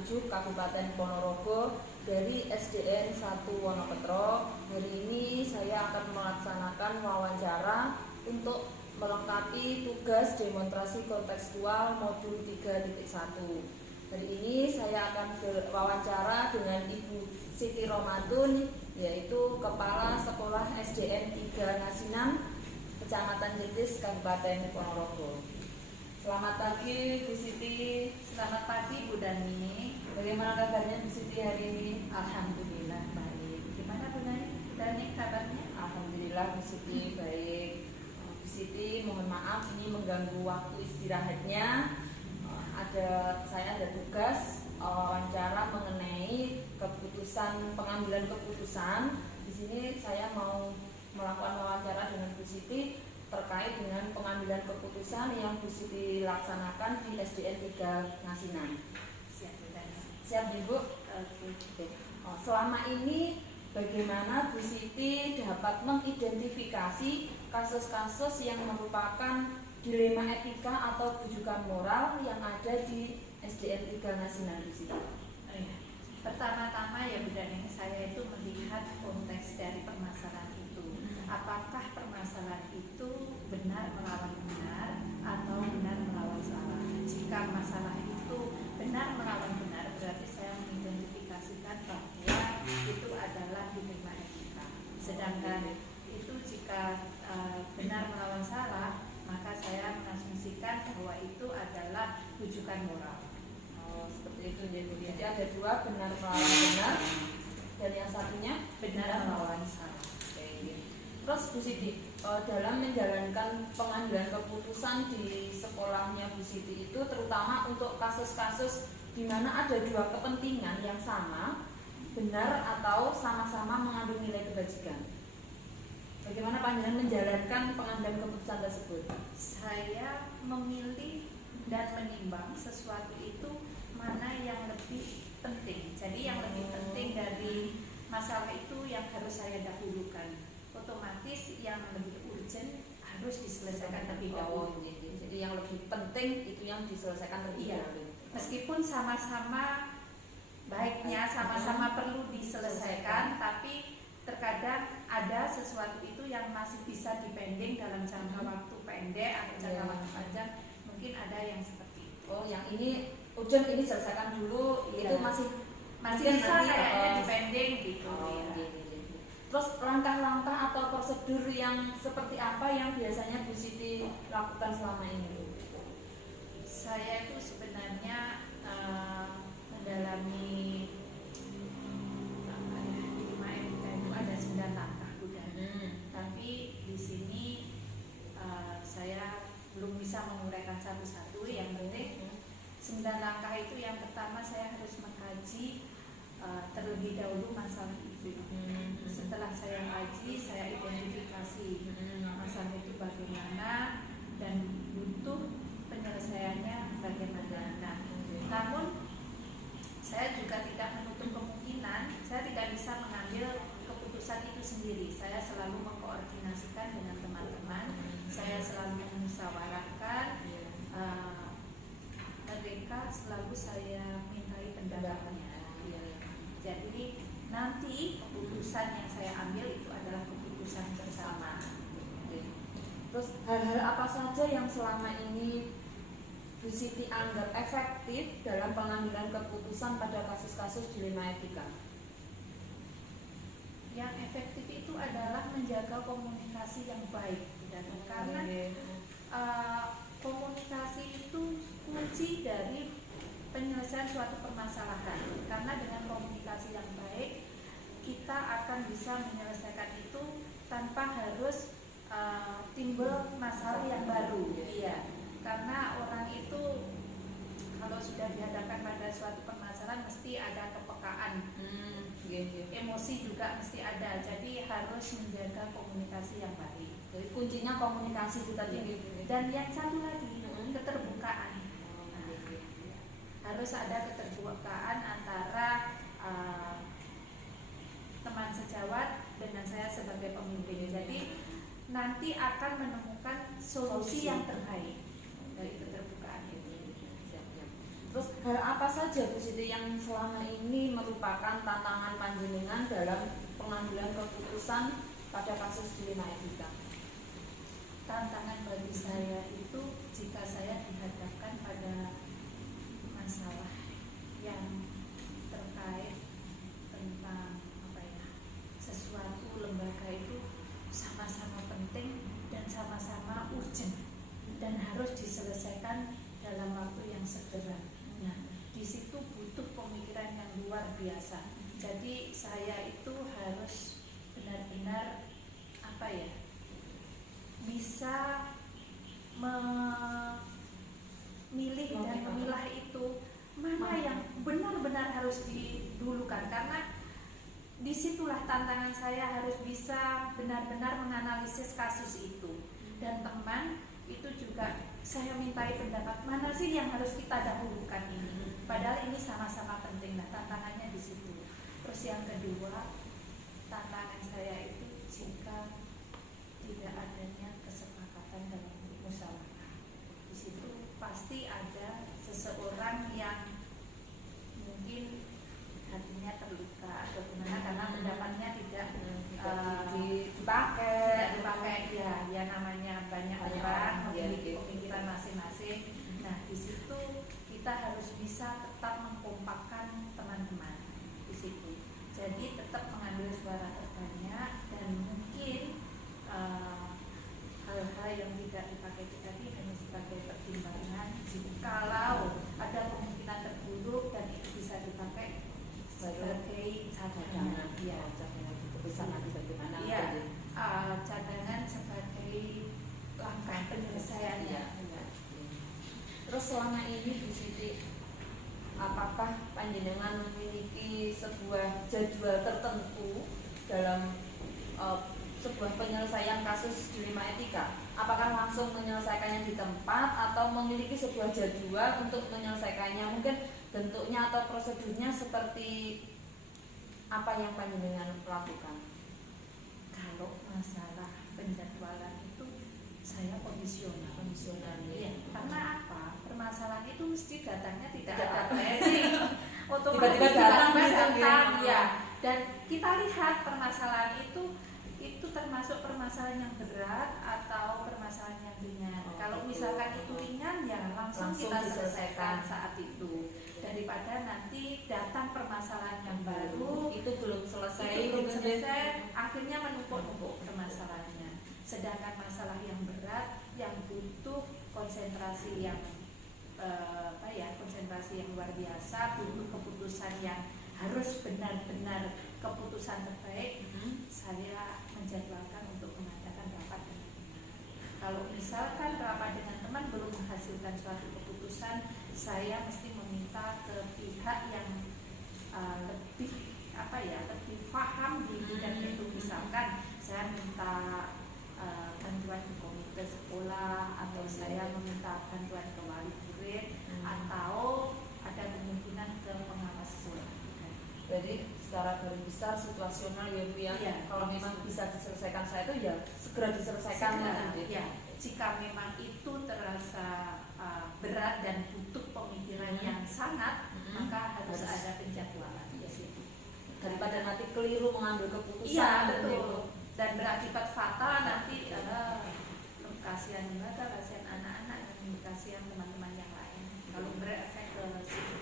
7 Kabupaten Ponorogo dari SDN 1 Wonopetro. Hari ini saya akan melaksanakan wawancara untuk melengkapi tugas demonstrasi kontekstual modul 3.1. Hari ini saya akan berwawancara dengan Ibu Siti Romadun, yaitu Kepala Sekolah SDN 3 Ngasinan, Kecamatan Jetis, Kabupaten Ponorogo. Selamat pagi Bu Siti. Selamat pagi Bu Dani. Bagaimana kabarnya Bu Siti hari ini? Alhamdulillah baik. Gimana Bu Dani kabarnya? Alhamdulillah Bu Siti baik. Bu Siti mohon maaf ini mengganggu waktu istirahatnya. Saya ada tugas wawancara mengenai pengambilan keputusan. Di sini saya mau melakukan wawancara dengan Bu Siti terkait dengan pengambilan keputusan yang Bu Siti laksanakan di SDN 3 Ngasinan. Siap Bu Dani. Siap Ibu? Oke. Selama ini bagaimana Bu Siti dapat mengidentifikasi kasus-kasus yang merupakan dilema etika atau rujukan moral yang ada di SDN 3 Ngasinan Bu Siti? Pertama-tama ya Bu Dani, saya itu melihat konteks dari permasalahan itu. Apakah permasalahan itu benar melawan benar atau benar melawan salah? Jika masalah itu benar melawan benar, berarti saya mengidentifikasikan bahwa itu adalah dilema etika. Sedangkan itu jika benar melawan salah, maka saya mengasumsikan bahwa itu adalah rujukan moral. Seperti itu jadi ada dua, benar melawan benar dan yang satunya benar melawan salah. Terus Bu Siti, dalam menjalankan pengambilan keputusan di sekolahnya Bu Siti itu terutama untuk kasus-kasus di mana ada dua kepentingan yang sama, benar atau sama-sama mengandung nilai kebajikan. Bagaimana panjenengan menjalankan pengambilan keputusan tersebut? Saya memilih dan menimbang sesuatu itu mana yang lebih penting. Jadi yang lebih penting dari masalah itu yang harus saya dahulukan. Otomatis yang lebih urgent harus diselesaikan terlebih dahulu. Jadi yang lebih penting itu yang diselesaikan terlebih dahulu. Meskipun sama-sama baiknya, sama-sama perlu diselesaikan, tapi terkadang ada sesuatu itu yang masih bisa dipending dalam jangka waktu pendek atau jangka waktu panjang. Mungkin ada yang seperti itu. Oh, yang ini urgent, ini selesaikan dulu, itu masih bisa kayaknya dipending gitu. Terus langkah-langkah atau prosedur yang seperti apa yang biasanya Bu Siti lakukan selama ini? Saya itu sebenarnya mendalami dilema etika itu ada 9 langkah Bu Dani. Tapi di sini saya belum bisa menguraikan satu-satu. Yang penting 9 langkah itu yang pertama saya harus mengkaji terlebih dahulu masalah itu. Setelah saya kaji, saya identifikasi masalah itu bagaimana dan butuh penyelesaiannya bagaimana. Namun saya juga tidak menutup kemungkinan saya tidak bisa mengambil keputusan itu sendiri. Saya selalu mengkoordinasikan dengan teman-teman. Saya selalu memusyawarahkan. Mereka selalu saya mintai pendapatnya. Jadi nanti keputusan yang saya ambil itu adalah keputusan bersama. Terus hal-hal apa saja yang selama ini Bu Siti anggap efektif dalam pengambilan keputusan pada kasus-kasus dilema etika? Yang efektif itu adalah menjaga komunikasi yang baik, karena komunikasi itu kunci dari penyelesaian suatu permasalahan. Karena dengan komunikasi yang baik kita akan bisa menyelesaikan itu tanpa harus timbul masalah yang baru. Iya. Karena orang itu kalau sudah dihadapkan pada suatu permasalahan mesti ada kepekaan. Emosi juga mesti ada. Jadi harus menjaga komunikasi yang baik. Jadi kuncinya komunikasi itu tadi. Dan yang satu lagi keterbukaan. Harus ada keterbukaan antara teman sejawat dengan saya sebagai pemimpin. Jadi nanti akan menemukan solusi yang terbaik dari keterbukaan itu. Terus hal apa saja Bu Siti yang selama ini merupakan tantangan panjenengan dalam pengambilan keputusan pada kasus dilema etika? Tantangan bagi saya itu jika saya dihadapkan pada masalah yang terkait tentang sesuatu lembaga itu sama-sama penting dan sama-sama urgent dan harus diselesaikan dalam waktu yang segera. Nah, di situ butuh pemikiran yang luar biasa. Jadi saya itu harus benar-benar bisa memilih dan memilah itu mana yang benar-benar harus didulukan, karena disitulah tantangan saya harus bisa benar-benar menganalisis kasus itu. Dan teman itu juga saya mintai pendapat mana sih yang harus kita dahulukan ini, padahal ini sama-sama penting. Nah, tantangannya di situ. Terus yang kedua, tantangan saya itu jika tidak adanya kesepakatan dalam musyawarah. Di situ pasti ada seseorang yang mungkin hatinya terluka atau gimana karena pendapatnya tidak dipakai ya namanya banyak orang memiliki pemikiran masing-masing. Nah, di situ kita harus bisa tetap mengkompakkan teman-teman di situ. Jadi tetap mengambil suara terbanyak dan mungkin hal-hal yang tidak dipakai tadi hanya sebagai pertimbangan jikalau ada kemungkinan terburuk dan itu bisa dipakai sebagai cadangan. Ya, cadangan itu bisa nanti bagaimana? Ya, cadangan sebagai langkah penyelesaiannya. Ya. Terus selama ini Bu Siti, apakah panjenengan memiliki sebuah jadwal tertentu dalam sebuah penyelesaian kasus dilema etika? Apakah langsung menyelesaikannya di tempat atau memiliki sebuah jadwal untuk menyelesaikannya? Mungkin bentuknya atau prosedurnya seperti apa yang panjenengan lakukan? Kalau masalah penjadwalan itu saya komisioner. Ya, karena apa? Permasalahan itu mesti datangnya tidak ada planning. Otomatis datang ya. Dan kita lihat permasalahan itu termasuk permasalahan yang berat atau permasalahan yang ringan. Kalau misalkan itu ringan ya langsung kita selesaikan saat itu, daripada nanti datang permasalahan yang baru itu belum selesai akhirnya menumpuk permasalahannya. Sedangkan masalah yang berat yang butuh konsentrasi yang konsentrasi yang luar biasa, butuh keputusan yang harus benar-benar keputusan terbaik, saya menjadwalkan untuk mengadakan rapat dengan teman. Kalau misalkan rapat dengan teman belum menghasilkan suatu keputusan, saya mesti meminta ke pihak yang lebih paham di bidang itu. Misalkan saya minta bantuan ke komite sekolah, atau saya meminta bantuan ke wali murid, atau ada kemungkinan ke pengawas sekolah. Jadi secara garis besar situasional ya Bu ya. Kalau memang bisa diselesaikan saya itu ya segera diselesaikan. Ya. Jika memang itu terasa berat dan butuh pemikiran yang sangat, maka harus ada penjadwalan. Daripada nanti keliru mengambil keputusan. Iya, betul. Dan berakibat fatal nanti kasihan lembaga, kasihan anak-anak, dan kasihan teman-teman yang lain. Kalau berefek ke situ.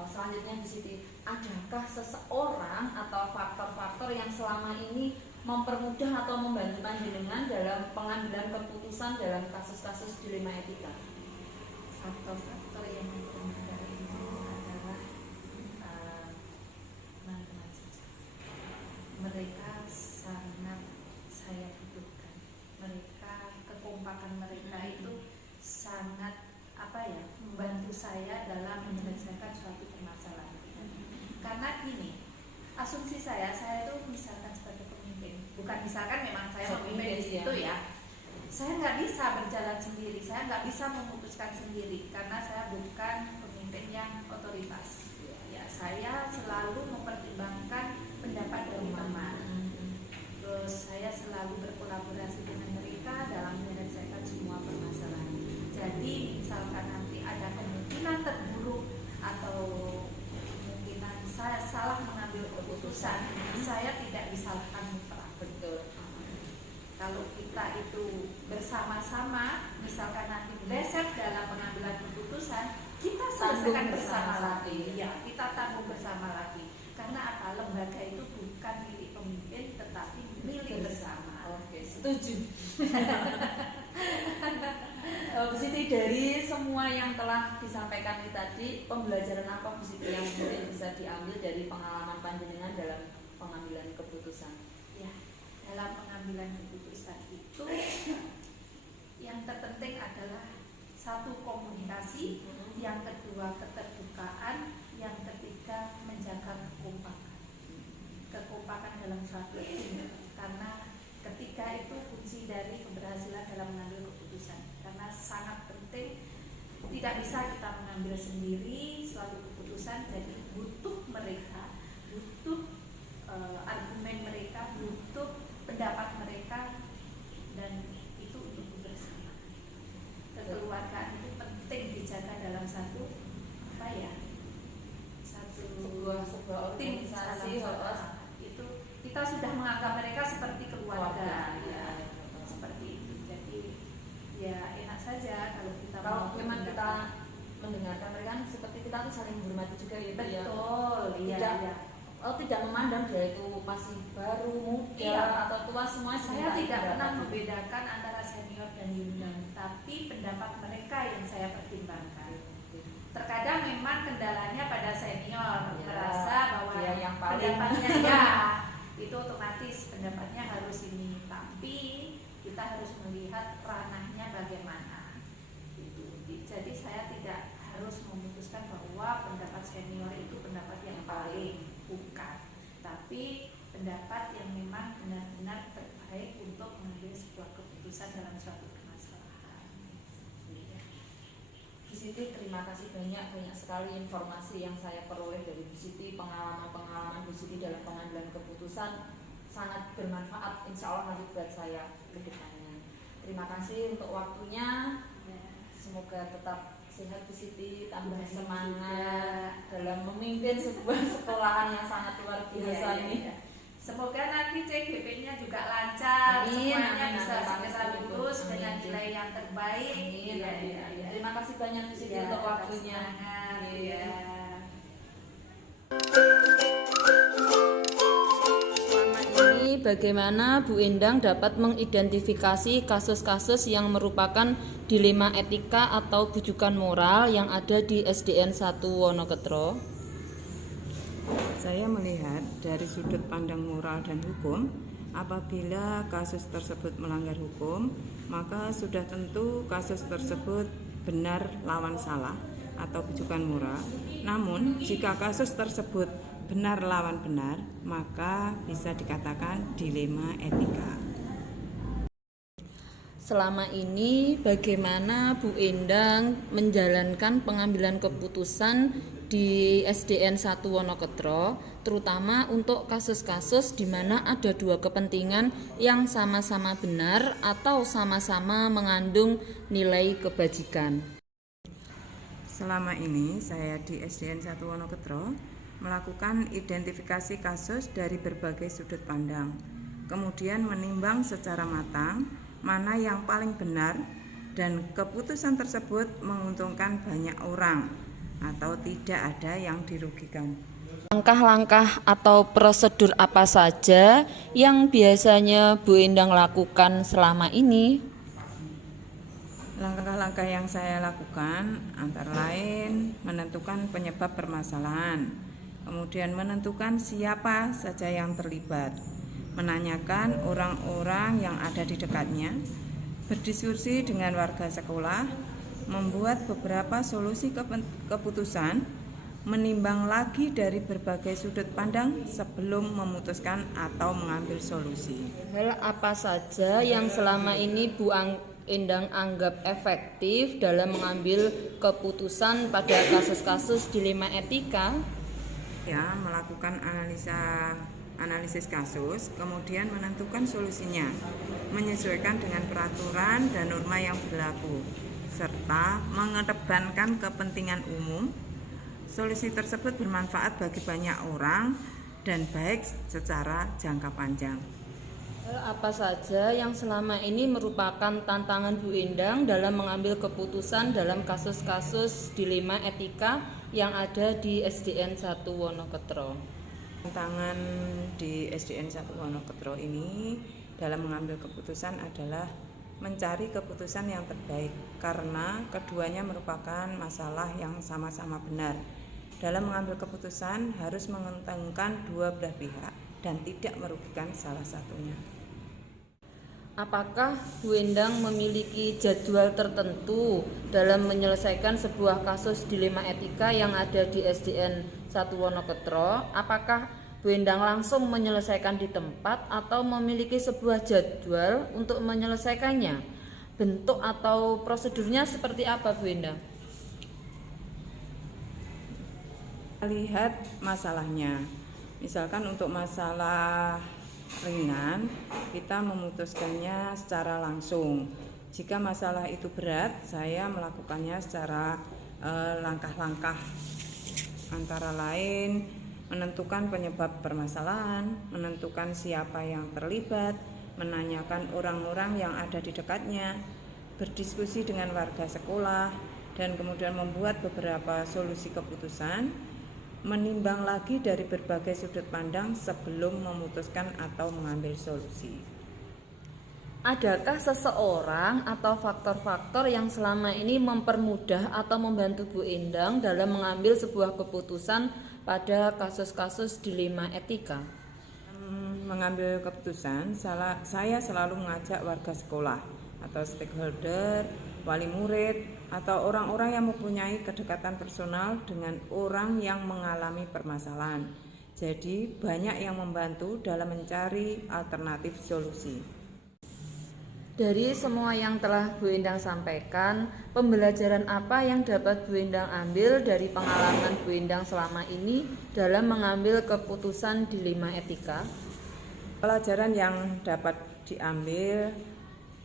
Selanjutnya di Siti, adakah seseorang atau faktor-faktor yang selama ini mempermudah atau membantu panjenengan dalam pengambilan keputusan dalam kasus-kasus dilema etika? Faktor-faktor yang mempermudah ini adalah teman-teman saja. Mereka sangat saya butuhkan. Mereka, kekompakan mereka itu sangat membantu saya dalam menyelesaikan suatu permasalahan. Karena gini, asumsi saya itu misalkan sebagai pemimpin, bukan misalkan memang saya memimpin di situ ya. Saya nggak bisa berjalan sendiri, saya nggak bisa memutuskan sendiri karena saya bukan pemimpin yang otoritas. Ya, saya selalu mempertimbangkan pendapat dari teman. Terus saya selalu berkolaborasi dengan mereka dalam menyelesaikan semua permasalahan. Jadi misalkan nanti ada kemungkinan kemungkinan terburuk atau kemungkinan saya salah mengambil keputusan, saya tidak disalahkan mutlak. Betul. Kalau kita itu bersama-sama, misalkan nanti meleset dalam pengambilan keputusan, kita selesaikan bersama lagi. Ya, kita tanggung bersama lagi. Karena apa? Lembaga itu bukan milik pemimpin, tetapi milik bersama. Oke, setuju. Bu Siti, dari semua yang telah disampaikan tadi, pembelajaran apa Bu Siti yang mungkin bisa diambil dari pengalaman panjenengan dalam pengambilan keputusan? Ya, dalam pengambilan keputusan itu yang terpenting adalah satu, komunikasi, yang kedua keterbukaan, yang ketiga menjaga kekompakan dalam suatu tim, karena ketiga itu kunci dari keberhasilan dalam mengambil keputusan. Karena sangat penting, tidak bisa kita mengambil sendiri suatu keputusan, jadi butuh mereka, butuh argumen mereka, butuh pendapat mereka, dan itu untuk bersama. Kekeluargaan itu penting dijaga dalam satu sebuah tim organisasi. Itu kita sudah menganggap mereka seperti keluarga. Ya. Seperti itu. Jadi ya enak saja kalau kita memang kita mendengarkan mereka kan seperti kita tuh saling menghormati juga ya. Betul, tidak memandang dia itu masih baru, muda atau tua, semua. Saya tidak pernah membedakan antara senior dan junior, tapi pendapat mereka yang saya pertimbangkan. Terkadang memang kendalanya pada senior, merasa bahwa yang paling pendapatnya ya itu otomatis pendapatnya harus ini, tapi kita harus melihat ranahnya bagaimana. Jadi saya tidak harus memutuskan bahwa pendapat senior itu pendapat yang paling, bukan, tapi pendapat yang memang benar-benar terbaik untuk mengambil sebuah keputusan dalam suatu permasalahan. Bu Siti, terima kasih banyak sekali informasi yang saya peroleh dari Bu Siti. Pengalaman Bu Siti dalam pengambilan keputusan sangat bermanfaat, insya Allah nanti buat saya ke depannya. Terima kasih untuk waktunya. Semoga tetap sehat Bu Siti, tambah semangat dalam memimpin sebuah sekolahan yang sangat luar biasa ini. Semoga nanti CGP-nya juga lancar, semuanya bisa segera lulus dengan nilai yang terbaik. Terima kasih banyak Bu Siti untuk waktunya. Bagaimana Bu Endang dapat mengidentifikasi kasus-kasus yang merupakan dilema etika atau bujukan moral yang ada di SDN 1 Wonoketro? Saya melihat dari sudut pandang moral dan hukum, apabila kasus tersebut melanggar hukum, maka sudah tentu kasus tersebut benar lawan salah atau bujukan moral. Namun, jika kasus tersebut benar lawan benar, maka bisa dikatakan dilema etika. Selama ini bagaimana Bu Endang menjalankan pengambilan keputusan di SDN 1 Wonoketro, terutama untuk kasus-kasus di mana ada dua kepentingan yang sama-sama benar atau sama-sama mengandung nilai kebajikan? Selama ini saya di SDN 1 Wonoketro melakukan identifikasi kasus dari berbagai sudut pandang, kemudian menimbang secara matang mana yang paling benar dan keputusan tersebut menguntungkan banyak orang atau tidak ada yang dirugikan. Langkah-langkah atau prosedur apa saja yang biasanya Bu Endang lakukan selama ini? Langkah-langkah yang saya lakukan antara lain menentukan penyebab permasalahan, kemudian menentukan siapa saja yang terlibat, menanyakan orang-orang yang ada di dekatnya, berdiskusi dengan warga sekolah, membuat beberapa solusi keputusan, menimbang lagi dari berbagai sudut pandang sebelum memutuskan atau mengambil solusi. Hal apa saja yang selama ini Bu Endang anggap efektif dalam mengambil keputusan pada kasus-kasus dilema etika? Ya, melakukan analisis kasus, kemudian menentukan solusinya, menyesuaikan dengan peraturan dan norma yang berlaku. serta mengedepankan kepentingan umum. Solusi tersebut bermanfaat bagi banyak orang dan baik secara jangka panjang. Apa saja yang selama ini merupakan tantangan Bu Endang dalam mengambil keputusan dalam kasus-kasus dilema etika yang ada di SDN 1 Wonoketro? Tantangan di SDN 1 Wonoketro ini dalam mengambil keputusan adalah mencari keputusan yang terbaik karena keduanya merupakan masalah yang sama-sama benar. Dalam mengambil keputusan harus menguntungkan dua belah pihak dan tidak merugikan salah satunya. Apakah Bu Endang memiliki jadwal tertentu dalam menyelesaikan sebuah kasus dilema etika yang ada di SDN 1 Wonoketro? Apakah Bu Endang langsung menyelesaikan di tempat atau memiliki sebuah jadwal untuk menyelesaikannya? Bentuk atau prosedurnya seperti apa, Bu Endang? Lihat masalahnya. Misalkan untuk masalah ringan, kita memutuskannya secara langsung. Jika masalah itu berat, saya melakukannya secara langkah-langkah, antara lain menentukan penyebab permasalahan, menentukan siapa yang terlibat, menanyakan orang-orang yang ada di dekatnya, berdiskusi dengan warga sekolah, dan kemudian membuat beberapa solusi keputusan, menimbang lagi dari berbagai sudut pandang sebelum memutuskan atau mengambil solusi. Adakah seseorang atau faktor-faktor yang selama ini mempermudah atau membantu Bu Endang dalam mengambil sebuah keputusan pada kasus-kasus dilema etika? Mengambil keputusan, saya selalu mengajak warga sekolah atau stakeholder, wali murid, atau orang-orang yang mempunyai kedekatan personal dengan orang yang mengalami permasalahan. Jadi banyak yang membantu dalam mencari alternatif solusi. Dari semua yang telah Bu Endang sampaikan, pembelajaran apa yang dapat Bu Endang ambil dari pengalaman Bu Endang selama ini dalam mengambil keputusan dilema etika? Pelajaran yang dapat diambil,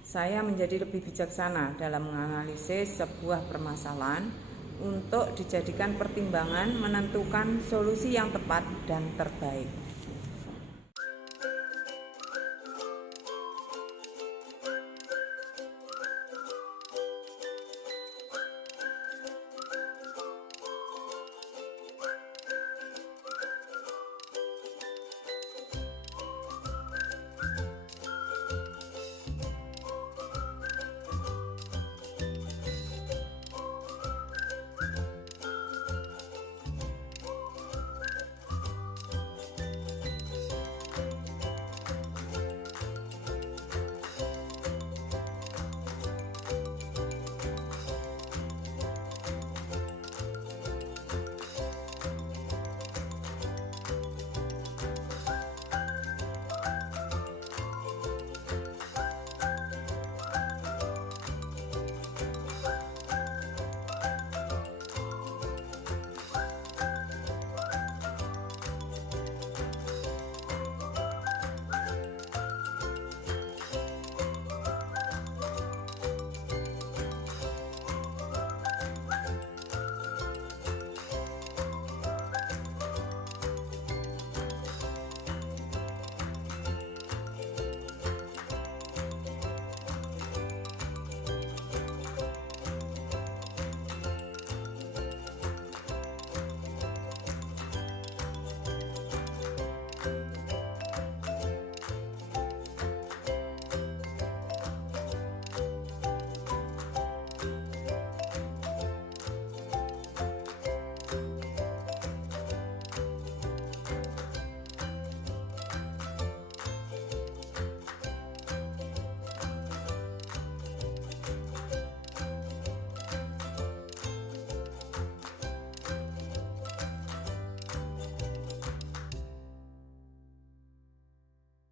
saya menjadi lebih bijaksana dalam menganalisis sebuah permasalahan untuk dijadikan pertimbangan menentukan solusi yang tepat dan terbaik.